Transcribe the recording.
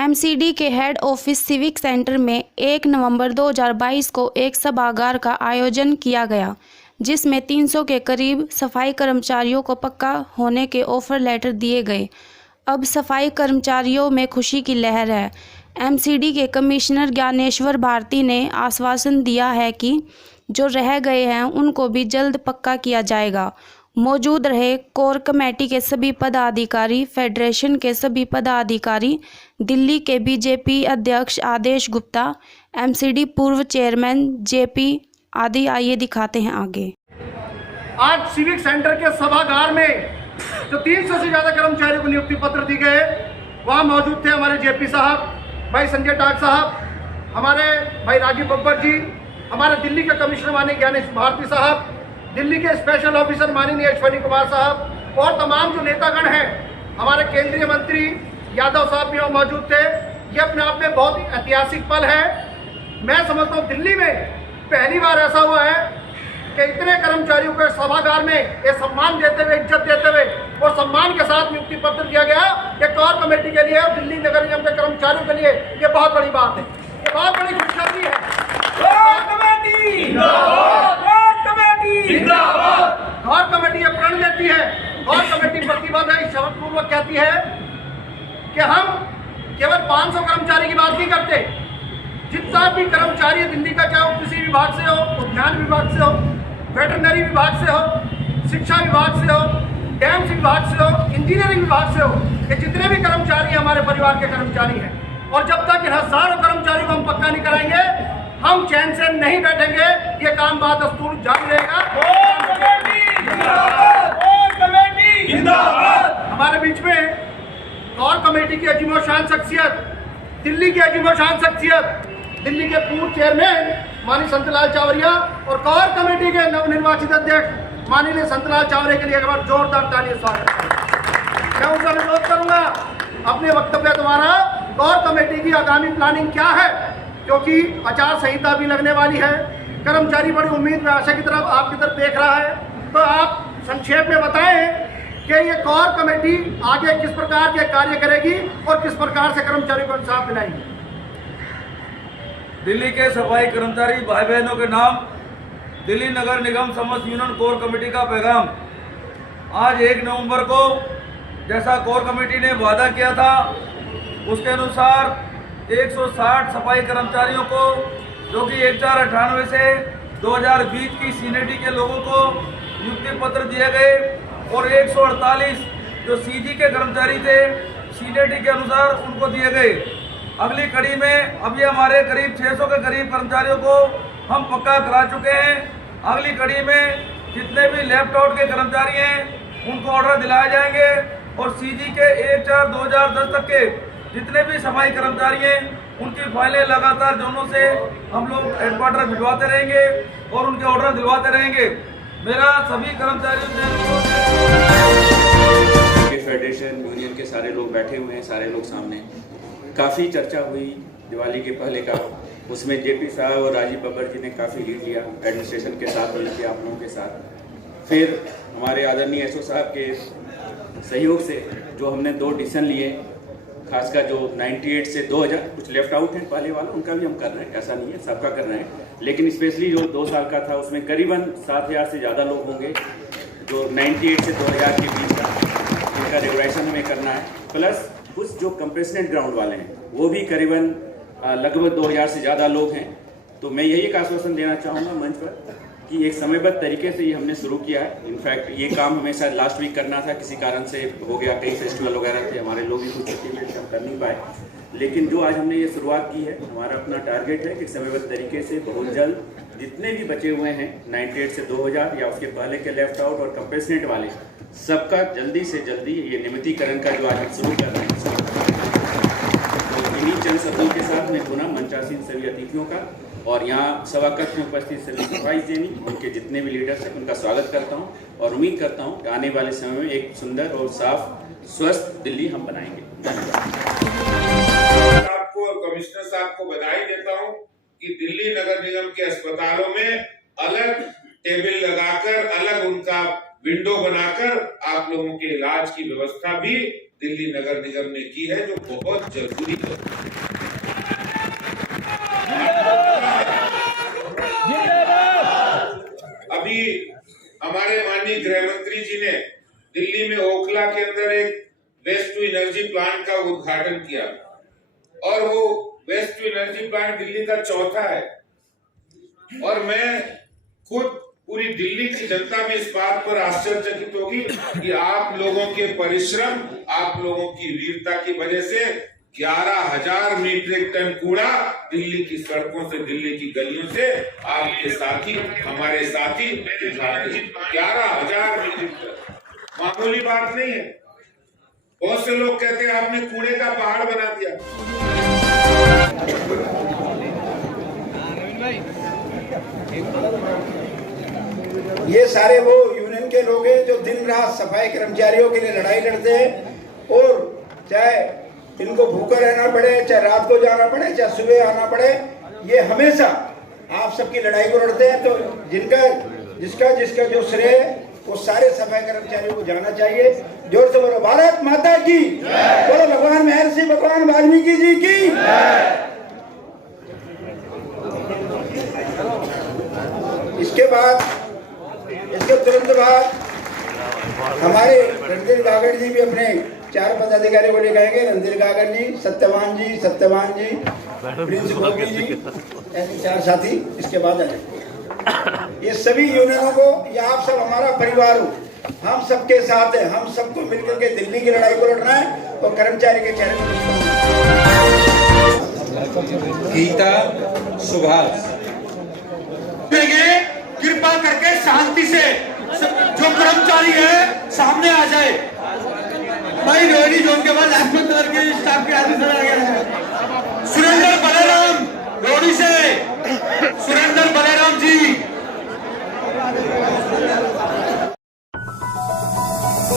MCD के head office civic centre में 1 नवंबर 2022 को एक सभागार का आयोजन किया गया, जिसमें 300 के करीब सफाई कर्मचारियों को पक्का होने के ऑफर लेटर दिए गए। अब सफाई कर्मचारियों में खुशी की लहर है। एमसीडी के कमिश्नर ज्ञानेश्वर भारती ने आश्वासन दिया है कि जो रह गए हैं उनको भी जल्द पक्का किया जाएगा। मौजूद रहे कोर कमेटी के सभी पदाधिकारी, फेडरेशन के सभी पदाधिकारी, दिल्ली के बीजेपी अध्यक्ष आदेश गुप्ता, एमसीडी पूर्व चेयरमैन जेपी आदि। आइए दिखाते हैं आगे। आज सिविक सेंटर के सभागार में जो 300 से ज़्यादा कर्मचारियों को नियुक्ति पत्र दिए गए, वहाँ मौजूद थे हमारे जेपी साहब, भाई संजय टाक साहब, हमारे भाई राजीव बब्बर जी, हमारे दिल्ली के कमिश्नर माननीय ज्ञानेश्वर भारती साहब, दिल्ली के स्पेशल ऑफिसर माननीय अश्विनी कुमार साहब और तमाम जो नेतागण हैं, हमारे केंद्रीय मंत्री यादव साहब भी वहाँ मौजूद थे। ये अपने आप में बहुत ही ऐतिहासिक पल है। मैं समझता हूँ दिल्ली में पहली बार ऐसा हुआ है कि इतने कर्मचारियों को सभागार में ये सम्मान देते हुए, इज्जत देते हुए और सम्मान के साथ नियुक्ति पत्र दिया गया। ये कोर कमेटी के लिए और दिल्ली नगर निगम के कर्मचारियों के लिए ये बहुत बड़ी बात है, ये बहुत बड़ी खुशखबरी है। कोर कमेटी ये प्रण लेती है, कोर कमेटी प्रतिबद्ध है, शपथ पूर्वक कहती है कि हम केवल 500 कर्मचारी की बात नहीं करते। जितना भी कर्मचारी दिल्ली का, चाहे वो कृषि विभाग से हो, उद्यान विभाग से हो, वेटरनरी विभाग से हो, शिक्षा विभाग से हो, डैम्स विभाग से हो, इंजीनियरिंग विभाग से हो, ये जितने भी कर्मचारी हमारे परिवार के कर्मचारी हैं। और जब तक इन हजारों कर्मचारियों को हम पक्का नहीं कराएंगे, हम चैन से नहीं बैठेंगे। ये काम बदस्तूर जारी रहेगा। हमारे बीच में कोर कमेटी की अजीमोशान शख्सियत, दिल्ली की अजीमोशान शख्सियत, दिल्ली के पूर्व चेयरमैन माननीय संतलाल चावरिया और कोर कमेटी के नवनिर्वाचित अध्यक्ष माननीय संतलाल चावरिया के लिए एक बार जोरदार ताली स्वागत है। मैं उनसे अनुरोध करूंगा अपने वक्तव्य द्वारा कोर कमेटी की आगामी प्लानिंग क्या है, क्योंकि आचार संहिता भी लगने वाली है। कर्मचारी बड़ी उम्मीद में आशा की तरफ आपकी तरफ देख रहा है, तो आप संक्षेप में बताएं कि ये कोर कमेटी आगे किस प्रकार के कार्य करेगी और किस प्रकार से कर्मचारियों को इंसाफ दिलाएगी। दिल्ली के सफाई कर्मचारी भाई बहनों के नाम दिल्ली नगर निगम समस्त यूनियन कोर कमेटी का पैगाम। आज 1 नवंबर को जैसा कोर कमेटी ने वादा किया था, उसके अनुसार 160 सफाई कर्मचारियों को, जो कि 1498 से 2020 की सीनियरिटी के लोगों को नियुक्ति पत्र दिए गए और 148 जो सीजी के कर्मचारी थे सीनियरिटी के अनुसार उनको दिए गए। अगली कड़ी में अभी हमारे करीब 600 के करीब कर्मचारियों को हम पक्का करा चुके हैं। अगली कड़ी में जितने भी लेफ्ट आउट के कर्मचारी हैं उनको ऑर्डर दिलाए जाएंगे और सीजी के 1/4/2010 तक के जितने भी सफाई कर्मचारी हैं उनकी फाइलें लगातार जोनों से हम लोग हेडक्वार्टर भिजवाते रहेंगे और उनके ऑर्डर दिलवाते रहेंगे। मेरा सभी कर्मचारियों से फेडरेशन यूनियन के सारे लोग बैठे हुए हैं, सारे लोग सामने। काफ़ी चर्चा हुई दिवाली के पहले का, उसमें जेपी साहब और राजीव बब्बर जी ने काफ़ी लीड लिया एडमिनिस्ट्रेशन के साथ मिलकर आप लोगों के साथ। फिर हमारे आदरणीय एसओ साहब के सहयोग से जो हमने 2 डिसीजन लिए, खासकर जो 98 से 2000 कुछ लेफ्ट आउट हैं पहले वाला, उनका भी हम कर रहे हैं, ऐसा नहीं है सबका कर रहे हैं, लेकिन स्पेशली जो 2 साल का था उसमें करीबन 7000 से ज़्यादा लोग होंगे जो 98 से 2000 के बीच का, उनका रेगुलेशन हमें करना है। प्लस कुछ जो कंप्रेशनेट ग्राउंड वाले हैं वो भी करीबन लगभग 2000 से ज़्यादा लोग हैं। तो मैं यही एक आश्वासन देना चाहूँगा मंच पर कि एक समयबद्ध तरीके से ये हमने शुरू किया है। इनफैक्ट ये काम हमें शायद लास्ट वीक करना था, किसी कारण से हो गया, कई फेस्टिवल वगैरह थे, हमारे लोग भी कुछ छुट्टी में हम कर नहीं पाए, लेकिन जो आज हमने ये शुरुआत की है, हमारा अपना टारगेट है कि समयबद्ध तरीके से बहुत जल्द जितने भी बचे हुए हैं 98 से 2000 या उसके पहले के लेफ्ट आउट और कंप्रेशनेट वाले, सबका जल्दी से जल्दी ये नियमितीकरण का जो आज हम शुरू कर रहे हैं, तो इन्हीं चंद शब्दों के साथ मैं पुनः मंचासीन सभी अतिथियों का और यहाँ सभाकक्ष में उपस्थित सभी सफाई सेनी, उनके जितने भी लीडर्स हैं, उनका स्वागत करता हूँ और उम्मीद करता हूँ कि आने वाले समय में एक सुंदर और साफ स्वस्थ दिल्ली हम बनाएंगे। धन्यवाद। आपको और कमिश्नर साहब को बधाई देता हूँ कि दिल्ली नगर निगम के अस्पतालों में अलग टेबल लगाकर, अलग उनका विंडो बनाकर आप लोगों के इलाज की व्यवस्था भी दिल्ली नगर निगम ने की है, जो बहुत जरूरी है। अभी हमारे माननीय गृह मंत्री जी ने दिल्ली में ओखला के अंदर एक वेस्ट टू एनर्जी प्लांट का उद्घाटन किया, और वो waste to energy plant Delhi का चौथा है। और मैं खुद पूरी दिल्ली की जनता में इस बात पर आश्चर्यचकित होगी कि आप लोगों के परिश्रम, आप लोगों की वीरता की वजह से 11,000 मीट्रिक टन कूड़ा दिल्ली की सड़कों से, दिल्ली की गलियों से आपके साथी, हमारे साथी उठाते हैं। 11,000 मीट्रिक टन मामूली बात नहीं है। बहुत से लोग कहते हैं आपने कूड़े का पहाड़ बना दिया। ये सारे वो यूनियन के लोग हैं जो दिन रात सफाई कर्मचारियों के लिए लड़ाई लड़ते हैं, और चाहे इनको भूखा रहना पड़े, चाहे रात को जाना पड़े, चाहे सुबह आना पड़े, ये हमेशा आप सबकी लड़ाई को लड़ते हैं। तो जिसका जो श्रेय वो सारे सफाई कर्मचारियों को जाना चाहिए। जोर से बोलो भारत माता की, बोलो भगवान महर्षि भगवान वाल्मीकि जी की। इसके तुरंत बाद हमारे रणधीर गागड़ जी भी अपने 4 पदाधिकारियों को लेकर आएंगे। रणधीर गागड़ जी, सत्यवान जी, प्रिंस गोपी जी, ऐसे 4 साथी इसके बाद आएंगे। ये सभी यूनियनों को, ये आप सब हमारा परिवार हो, हम सबके साथ हैं, हम सबको मिलकर के दिल्ली की लड़ाई को लड़ना है और कर्मचारी के चेहरे पर गीता सुभाष कृपा करके शांति से जो कर्मचारी है सामने आ जाए। भाई रोहिणी जोन के बाद